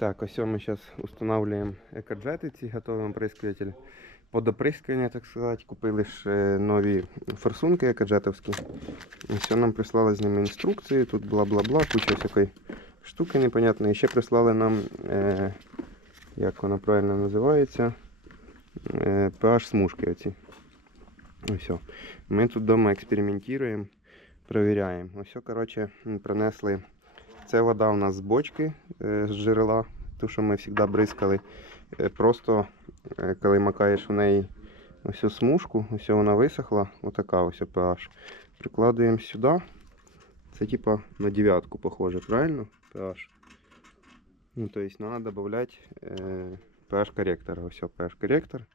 Так, ось ми зараз встановлюємо екоджети, ці готуємо прискоритель. Под оприскування, так сказати, купили ж нові форсунки екоджетовські. І все нам прислали з ними інструкції, тут бла-бла-бла, куча всякої штуки непонятної. Ще прислали нам, е, як вона правильно називається, е, PH-смужки оці. Ось. Ми тут вдома експериментуємо, перевіряємо. Ось, коротше, принесли. Це вода у нас з бочки, е, з джерела, ту, що ми завжди бризкали. Е, Просто е, коли макаєш в неї ось смужку, ось вона висохла, отака ось pH. Прикладуємо сюди. Це типа на дев'ятку похоже, правильно? pH. Ну, то есть надо е, pH корректор. Ось pH корректор.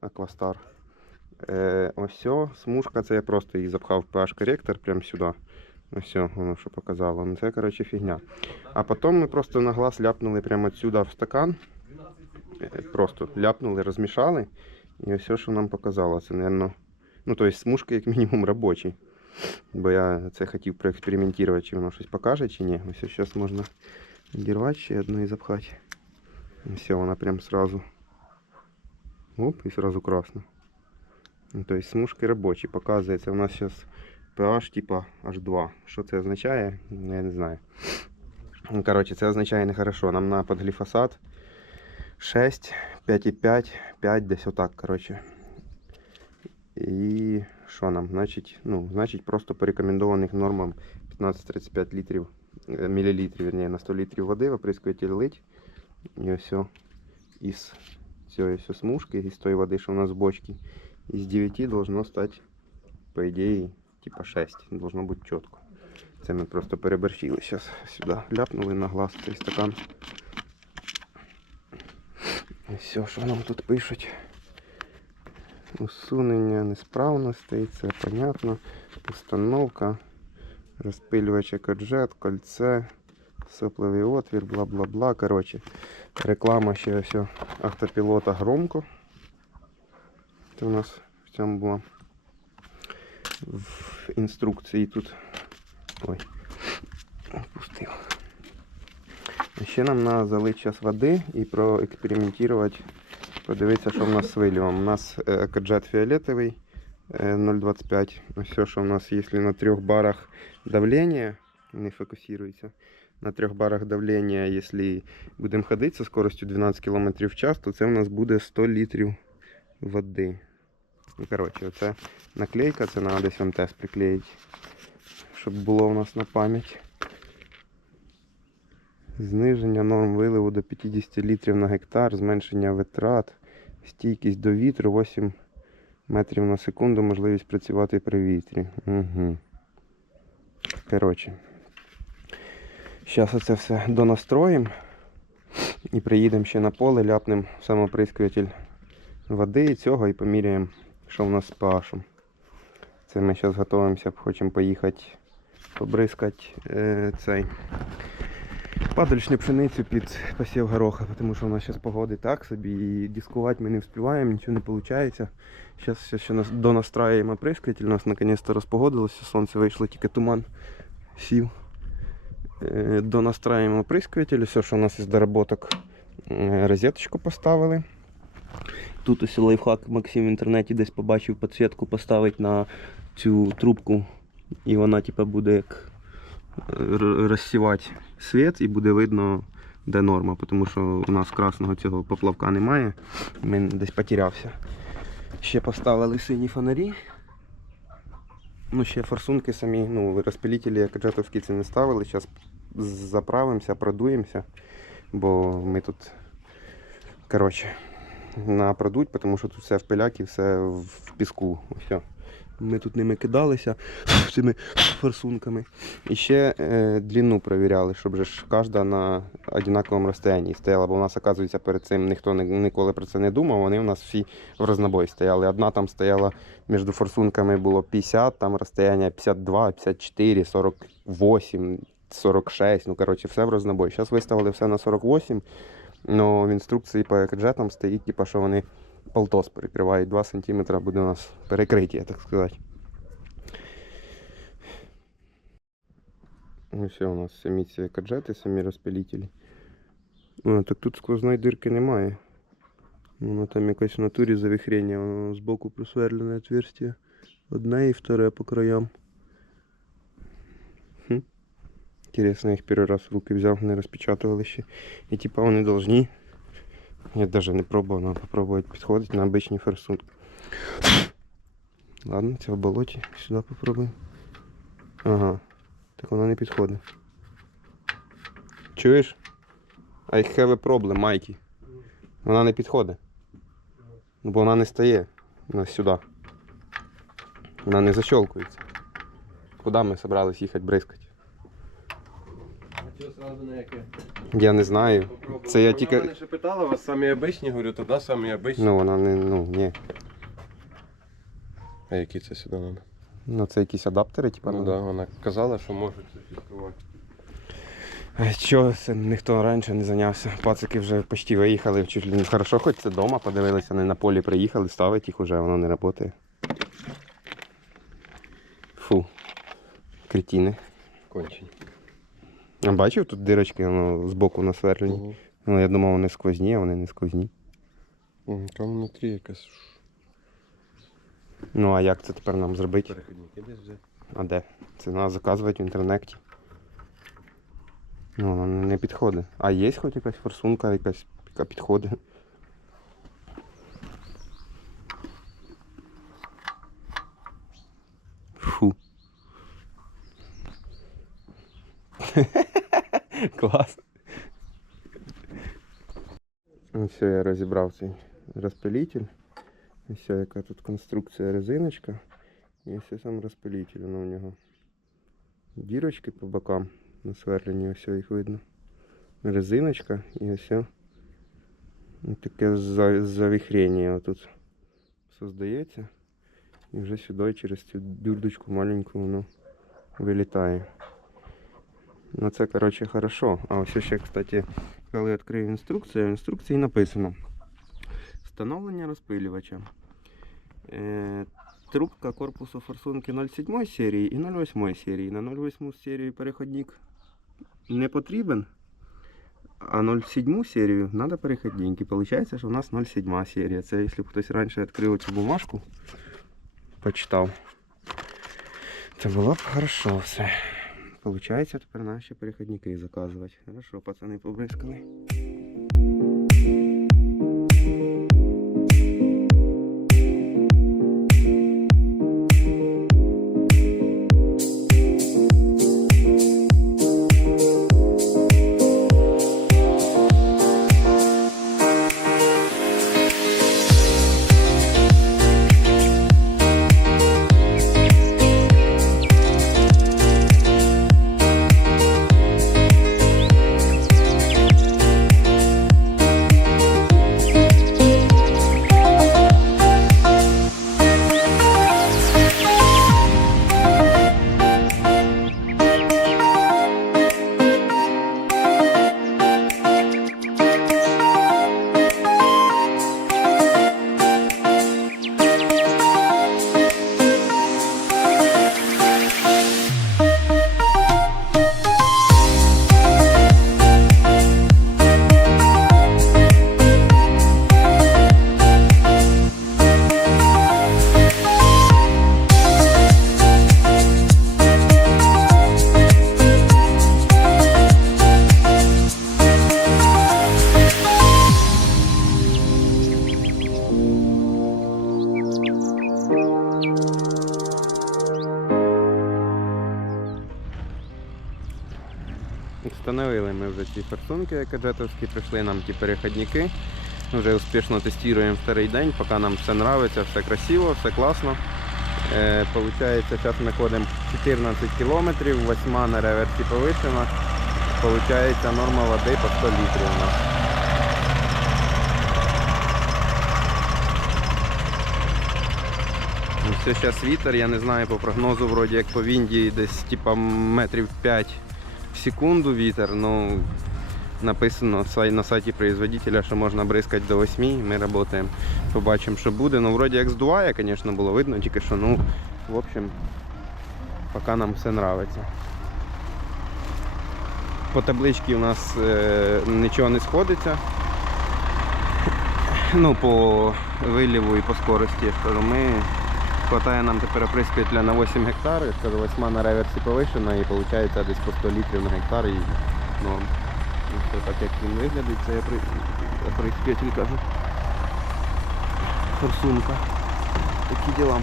Аквастар. Ось смужка, це я просто її запхав pH корректор прямо сюди. Ось о, воно що показало. Ну це коротше фігня. А потім ми просто на глаз ляпнули прямо сюди в стакан. Е, Просто ляпнули, розмішали. І ось що нам показало. Це, мабуть, ну, то есть смужка як мінімум робочий. Бо я це хотів проекспериментувати, чи воно щось покаже, чи ні. Ось зараз можна відірвати ще одну і запхати. Все, вона прям сразу. Оп, і сразу красно. Ну, то есть смужки робочі. Показується, у нас зараз pH типа H2. Що це означає? Я не знаю. Коротше, це означає нехорошо. Нам на подгліфосат 6, 5,5, 5, десь отак, коротше. І що нам? Значить, ну, значить, просто по рекомендованих нормам 15-35 літрів, е, мілілітрів, вернее, на 100 літрів води оприскуватель лить. І ось із цієї смужки, із тої води, що у нас в бочці, із 9 должно стати, по ідеї, типа 6. Должно бути чітко. Це ми просто переборщили. Зараз сюди ляпнули на глаз цей стакан. Все, що нам тут пишуть. Усунення несправностей, це понятно. Установка, розпилювач екоджет, кольце, сопливий отвір, бла-бла-бла. Коротше, реклама ще ось автопілота громко. Це у нас в цьому була в інструкції тут. Ой, пустив. Ще нам треба залити час води і проекспериментувати, подивитися, що в нас з вилівом. У нас е, екоджет фіолетовий е, 0,25. Все, що у нас, якщо на трьох барах давлення, не фокусується, на трьох барах давлення, якщо будемо ходити зі скоростю 12 км в час, то це у нас буде 100 літрів води. Ну, коротше, оце наклейка, це треба десь тест приклеїти, щоб було у нас на пам'ять. Зниження норм виливу до 50 літрів на гектар, зменшення витрат, стійкість до вітру 8 метрів на секунду, можливість працювати при вітрі. Угу. Коротше. Зараз оце все донастроїмо і приїдемо ще на поле, ляпнемо самоприскуватель води і цього і поміряємо, що в нас з pH. Це ми зараз готуємося, хочемо поїхати побризкати е, цей падальшню пшеницю під посів гороха, тому що у нас зараз погоди так собі, і дискувати ми не встигаємо, нічого не виходить. Зараз ще нас донастраюємо оприскуватель, у нас наконец-то розпогодилося, сонце вийшло, тільки туман сів. Е, Донастраюємо оприскуватель, все, що у нас із доработок, розеточку поставили. Тут ось лайфхак Максим в інтернеті десь побачив підсвітку поставити на цю трубку, і вона типа буде як розсівати світ і буде видно, де норма, тому що у нас красного цього поплавка немає. Він десь потерявся. Ще поставили сині фонарі. Ну, ще форсунки самі, ну, розпилителі екоджетовські це не ставили. Зараз заправимося, продуємося, бо ми тут, коротше, напродуть, тому що тут все в пиляки, все в піску. Все. Ми тут ними кидалися цими форсунками. І ще е, длину перевіряли, щоб же ж кожна на однаковому розстоянні стояла. Бо у нас, оказується, перед цим ніхто ніколи про це не думав. Вони у нас всі в рознобой стояли. Одна там стояла між форсунками було 50, там розстояння 52, 54, 48, 46. Ну, коротше, все в рознобой. Зараз виставили все на 48. Ну, в інструкції по екоджетам стоїть, типу, що вони полтос перекривають. 2 см буде у нас перекриття, так сказати. Ось у нас самі ці екоджети, самі розпилителі. А, так тут сквозної дирки немає. Воно там якось в натурі завихрення, воно збоку просверлене отверстие. Одне і вторе по краям. Интересно, я їх перший раз в руки взяв, не розпечатували ще. І типа вони должны. Я даже не пробував, надо попробувати підходить на обичні форсунки. Ладно, це в болоті. Сюди попробуємо. Ага. Так вона не підходить. Чуєш? I have a problem, Майкі. Вона не підходить. Ну, бо вона не стає на сюди. Вона не защелкується. Куди ми собрались їхати бризкати? На яке? Я не знаю. Попробуй. Це я Вона тільки- мене ще питала, у вас самі обичні, говорю, туди самі обичні. Ну вона не. ну ні. А які це сюди треба? Ну це якісь адаптери, типа. Ну так, да, вона казала, що можуть це фіксувати. Чого це ніхто раніше не зайнявся? Пацики вже почти виїхали, чуть ли не хорошо, хоч це вдома подивилися, не на полі приїхали, ставить їх уже, воно не працює. Фу. Кретіни. Кончені. Бачив тут дирочки воно збоку насверлені? Угу. Ну я думав, вони сквозні, а вони не сквозні. Угу. Там внутрі якась Ну а як це тепер нам зробити? перехідник. Іди взяти. А де? Це треба заказувати в інтернеті. Ну, вона не підходить. А є хоч якась форсунка, якась, яка підходить. Фу. Клас. Ну, все, я розібрав цей розпилитель. І все, яка тут конструкція резиночка. І ось сам розпилитель, воно у нього. Дірочки по бокам насверлені, ось їх видно. Резиночка і ось. таке за- завихрення тут создається. І вже сюди через цю дюрдочку маленьку воно вилітає. Ну це, коротше, хорошо. А ось ще, кстати, коли відкрив інструкцію, в інструкції написано. Встановлення розпилювача. Е, Трубка корпусу форсунки 07 серії і 08 серії. На 08 серію переходник не потрібен, а 07 серію треба переходник. І виходить, що у нас 07 серія. Це якщо б хтось раніше відкрив цю бумажку, почитав, то було б хорошо все. Получається тепер наші переходники заказувати. Хорошо, пацани побризкали. Встановили ми вже ці форсунки каджетовські, прийшли нам ті переходники. Вже успішно тестуємо вторий день, поки нам все подобається, все красиво, все класно. Е, зараз ми ходимо 14 кілометрів, 8 на реверсі повишена. Получається норма води по 100 літрів у нас. Все, зараз вітер, я не знаю, по прогнозу, вроді як по Віндії, десь типа метрів 5 в секунду вітер. Ну, написано на сайті производителя, що можна бризкати до 8. Ми працюємо. Побачимо, що буде. Ну, вроді як здуває, звісно, було видно, тільки що, ну, в общем, поки нам все подобається. по табличці у нас е, нічого не сходиться. Ну, по виліву і по скорості. я ж ми хватає нам тепер приспітля на 8 гектарів, це восьма на реверсі повишена і виходить десь по 100 літрів на гектар і ну, все так як він виглядить, це я приспітель кажу. Форсунка. Такі діла.